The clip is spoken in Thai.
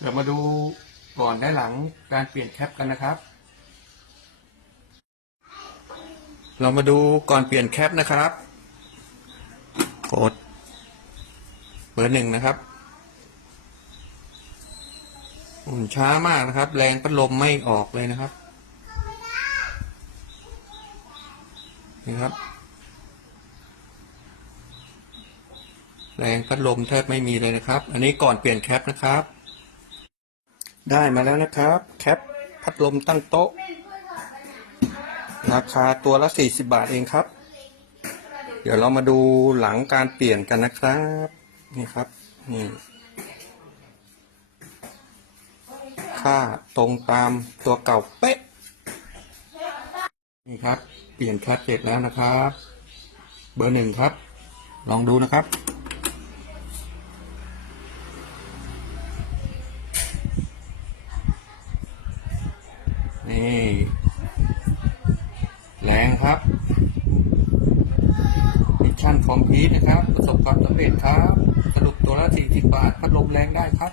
เดี๋ยวมาดูก่อนและหลังการเปลี่ยนแคปกันนะครับ เรามาดูก่อนเปลี่ยนแคปนะครับกดเบอร์หนึ่งนะครับหมุนช้ามากนะครับ แรงพัดลมไม่ออกเลยนะครับ นี่ครับ แรงพัดลมแทบไม่มีเลยนะครับ อันนี้ก่อนเปลี่ยนแคปนะครับ ได้มาแล้วนะครับ แคปพัดลมตั้งโต๊ะ ราคาตัวละ 40 บาทเองครับ เดี๋ยวเรามาดูหลังการเปลี่ยนกันนะครับ นี่ครับ นี่ ค่าตรงตามตัวเก่าเป๊ะ นี่ครับ เปลี่ยนแคปเสร็จแล้วนะครับ เบอร์หนึ่งครับ ลองดูนะครับ นี่แรงครับมิชชั่นคอมพีทนะครับ ประสบความสำเร็จครับ สรุปตัวละ40 บาทพัดลมแรงได้ครับ